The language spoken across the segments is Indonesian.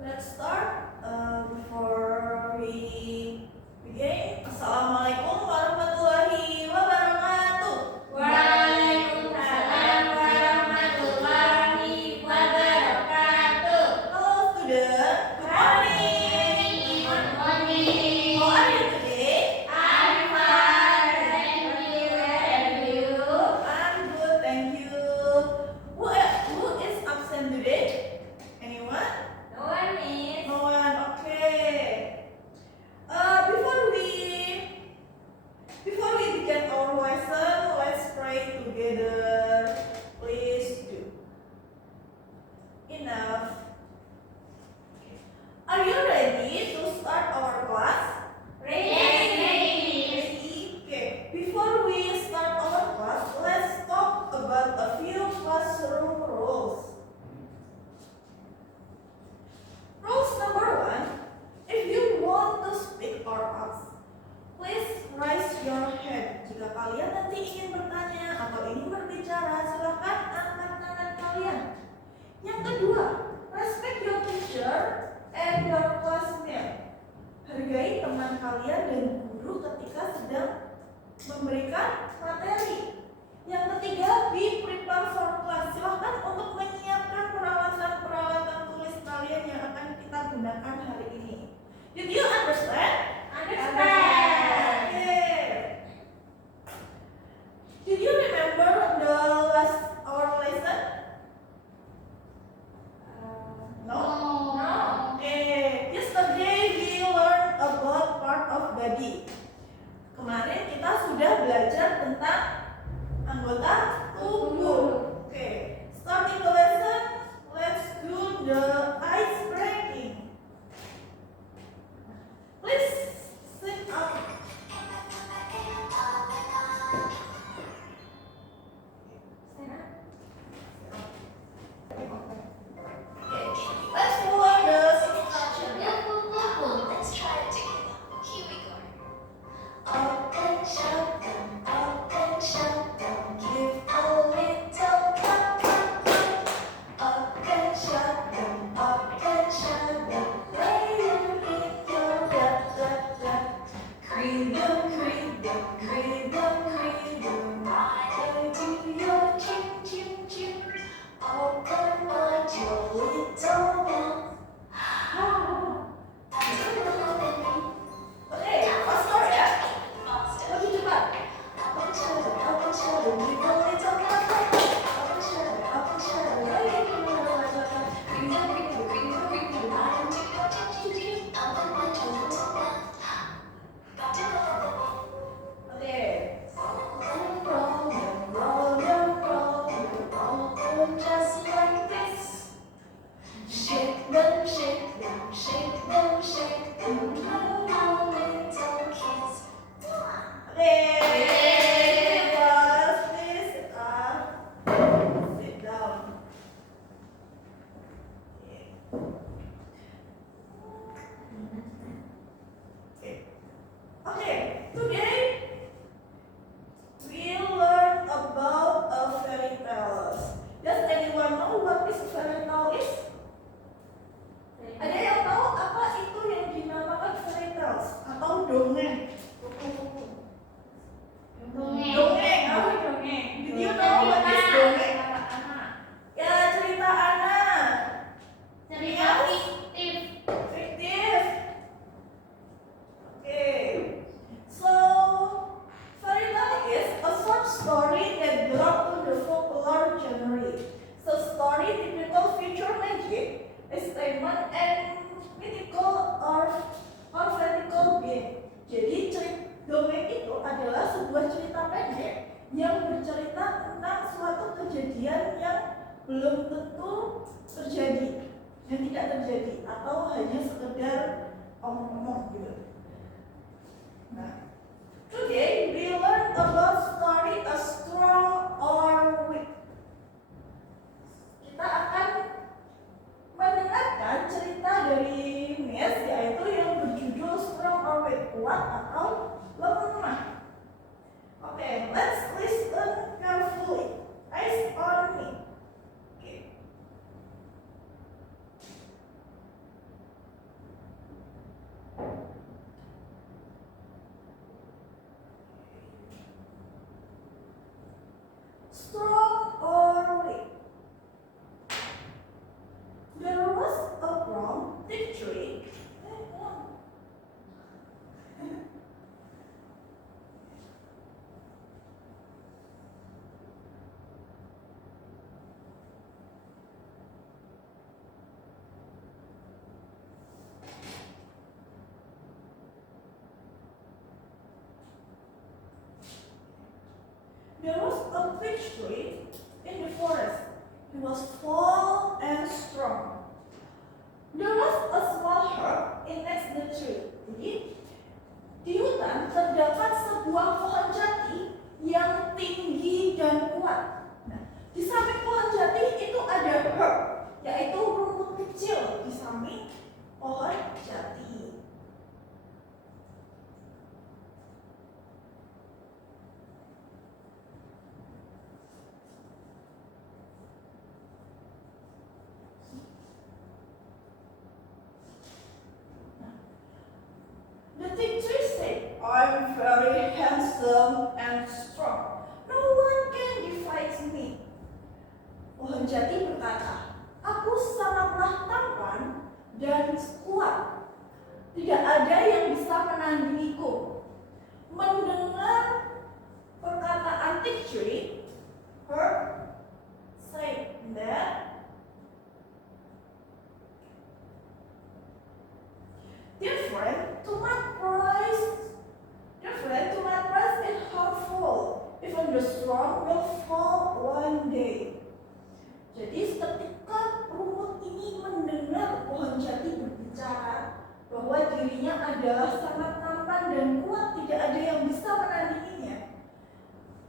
Let's start. Before we begin, Assalamualaikum warahmatullahi wabarakatuh. Waalaikumsalam warahmatullahi wabarakatuh. Hello student, good morning. Good morning. How are you today? I'm fine. Thank you. And you? I'm good, thank you. Who is absent today? Anyone? No one is. No one. Okay. Before we begin our lesson, let's pray together. Please do. Enough. Are you ready to start our class? Ready. Ready? Okay. Before we start our class, let's talk about a few classroom rules. Rules number 1, if you want to speak or ask, please raise your hand. Jika kalian nanti ingin bertanya atau ingin berbicara, silakan angkat tangan kalian. Yang kedua, respect your teacher and your classmate. Hargai teman kalian dan guru ketika sedang memberikan materi. Yang ketiga, be prepared for class. Silakan untuk menyiapkan peralatan tulis kalian yang akan kita gunakan hari ini. Did you understand? Understand. Okay. Did you remember our lesson? No. No. Okay. Yesterday we learned about part of body. Kemarin kita sudah belajar tentang anggota tubuh. Okay. Starting the lesson, let's do the ice breaking. Please sit up. Let's follow the instruction. Let's try it together. Here we go. Open, shut them, give a little clap, clap, clap. Open, shut them, play and hit your lap, lap, lap. Creedom, creedom, creedom, creedom. Right into your chin, chin, chin. Open wide your little mouth. Oke, faster ya. Faster. Lebih cepat. Open shutter, give a little clap, clap, clap. Open shutter, play and hit your lap, lap, lap. Creedom, creedom, creedom, creedom. Right into your chin, chin, chin. Open wide your little mouth. Oke. Roll, just like this. Shake them, shake them, shake them, shake them. Our little kids. Oke. Guys, please sit up. Sit down. Okay. Today we learn about a fairy tales. Does anyone know what is fairy tale is? Ada yang tahu apa itu yang dinamakan fairy tales atau dongeng? Dongeng. Dongeng. Dongeng. Did you know what is dongeng? Ya, cerita anak. Cerita fiktif. Fiktif. Okay. So, fairy tale is a short story that belong to the folklore genre. So, story typical feature magic, statement, and mythical or fantastical being. Jadi, dongeng itu adalah sebuah cerita pendek yang bercerita tentang suatu kejadian yang belum tentu terjadi, yang tidak terjadi, atau hanya sekedar omong-omong gitu. Nah, today we learn about story a strong or weak. Kita akan mendengarkan cerita dari Miss, yaitu yang berjudul strong or weak, kuat atau lemah. Okay, let's listen carefully. Eyes on me. Okay. strong or weak? There was a brown thick tree. There was a peach tree in the forest. It was tall and strong. There was a small herb in next the tree. Jadi, di hutan terdapat sebuah pohon jati yang tinggi dan kuat. Nah, di samping pohon jati itu ada herb, yaitu rumput kecil di samping pohon jati. The fig tree said, I'm very handsome and strong. No one can defeat me. Pohon jati berkata, aku sangatlah tampan dan kuat. Tidak ada yang bisa menandingiku. Mendengar perkataan fig tree, her said that different to my price is harmful. Even the strong will fall one day. Jadi ketika rumput ini mendengar pohon jati berbicara bahwa dirinya adalah sangat tampan dan kuat, tidak ada yang bisa menandinginya,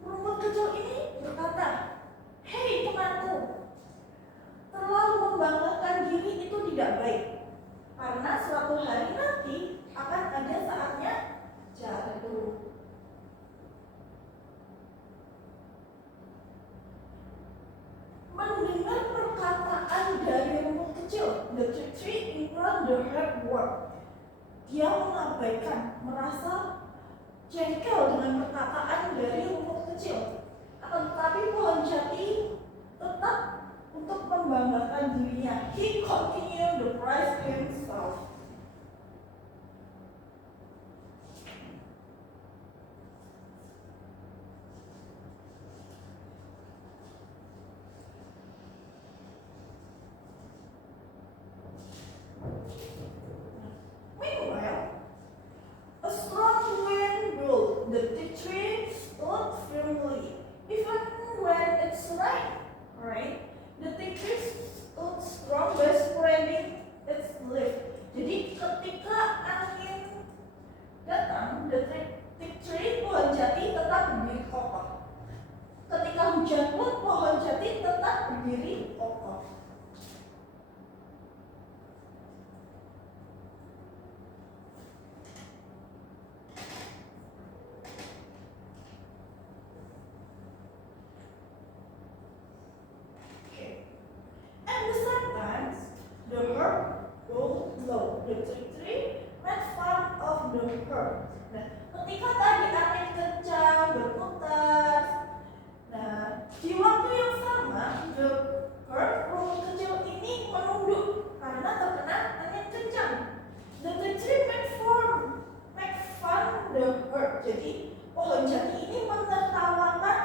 rumput kecil ini berkata, hei temanku, terlalu membanggakan diri itu tidak baik. Karena suatu hari nanti akan ada saatnya jatuh. Mendengar perkataan dari rumput kecil, the tree ignored the hard word. Dia mengabaikan, merasa jengkel dengan perkataan dari rumput kecil. Akan tetapi pohon jati tetap untuk membanggakan dirinya. He continued to praise himself. Meanwhile, a strong wind blew. The fig tree stood firmly, even when it's rain. The fig tree stood strong by spreading its leaf. Jadi ketika angin datang, the fig tree, pohon jati tetap berdiri kokoh. Ketika hujan pun, pohon jati tetap berdiri kokoh. At the same time, the herb grew low. The tree made fun of the herb. Nah, ketika tadi angin kencang berputar, nah di waktu yang sama, the herb rumput kecil ini menunduk karena terkena angin kencang. The tree made fun the herb. Jadi pohon jati ini menertawakan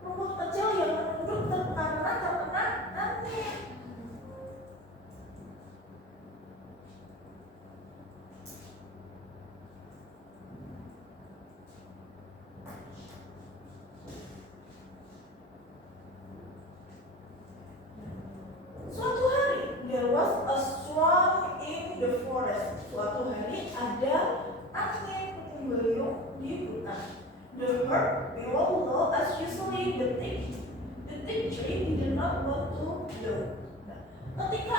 rumput kecil yang menunduk karena terkena angin. Suatu hari, there was a storm in the forest. Suatu hari ada angin puting beliung di hutan. The herb will blow as usually the fig tree did not want to blow. Nah, ketika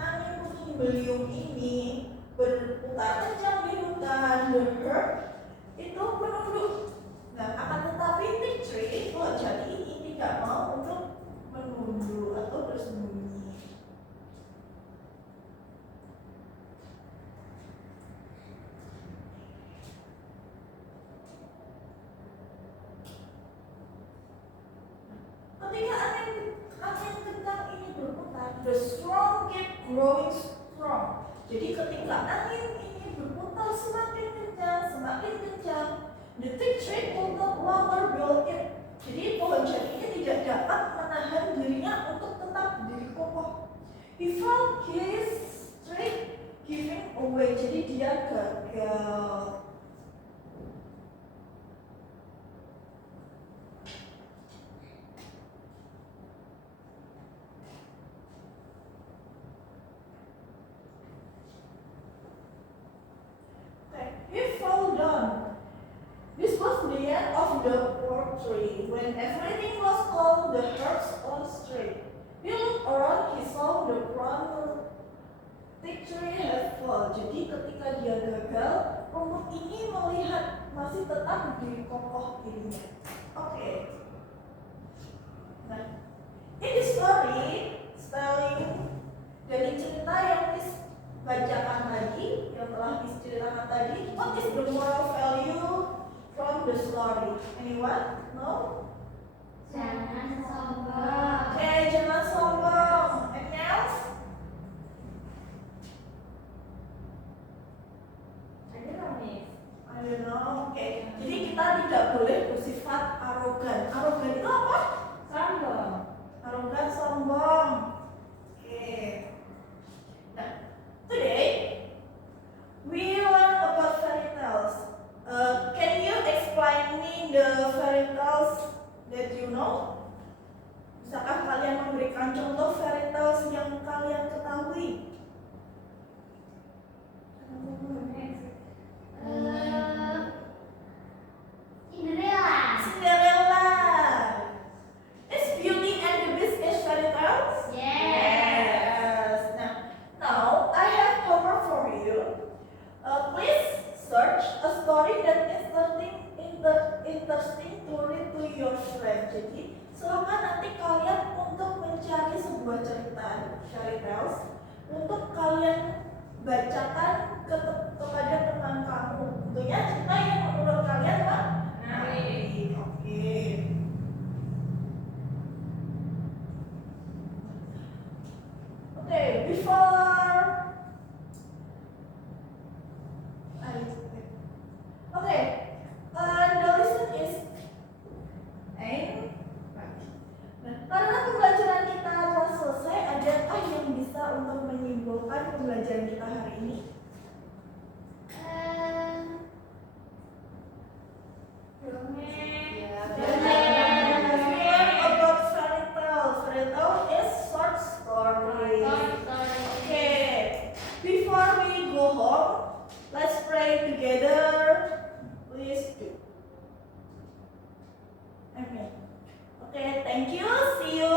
angin puting beliung ini berputar kencang di hutan, the herb itu menunduk. Nah, akan tetapi fig tree, pohon jati ini tidak mau untuk menunduk atau bersembunyi. The storm keep growing strong. Jadi ketika angin ini berputar semakin kencang, the thick tree could not longer build it. Jadi pohon jati ini tidak dapat menahan dirinya untuk tetap berdiri kokoh. He found his strength giving away. Jadi dia gagal. He fell down. This was the end of the poor tree. When everything was calm, the herbs all straight. He looked around, he saw the brown thick tree had fall. Jadi ketika dia gagal, rumput ini melihat masih tetap berdiri kokoh dirinya. Oke. Nah, in the story, spelling dari cerita yang bacakan tadi, yang telah diceritakan tadi, what is the moral value from the story? Anyone? No? Jangan sombong. Okay, jangan sombong. And else? I don't know, Miss. I don't know. Okay. Jadi kita tidak boleh bersifat arogan. Arogan itu apa? Sombong. Arogan, sombong. Okay. Nah, today we learn about fairy tales. Can you explain me the fairy tales that you know? Bisakah kalian memberikan contoh fairy tales yang kalian ketahui? Cinderella. Cinderella. Is Beauty and the Beast is fairy tales? Yes. Now I have homework for you. Please search a story that is interesting to read to your friend. Jadi silakan nanti kalian untuk mencari sebuah cerita fairy tales untuk kalian bacakan kepada teman kamu. Tentunya cerita yang menurut kalian menarik. Oke. Okay, before the lesson is end. Nah, karena pembelajaran kita telah selesai, adakah yang bisa untuk menyimpulkan pembelajaran kita hari ini? Learn about fairy tale. Fairy tale is short story. Okay. Before we go home, let's pray together. Please do. Amen. Okay, thank you. See you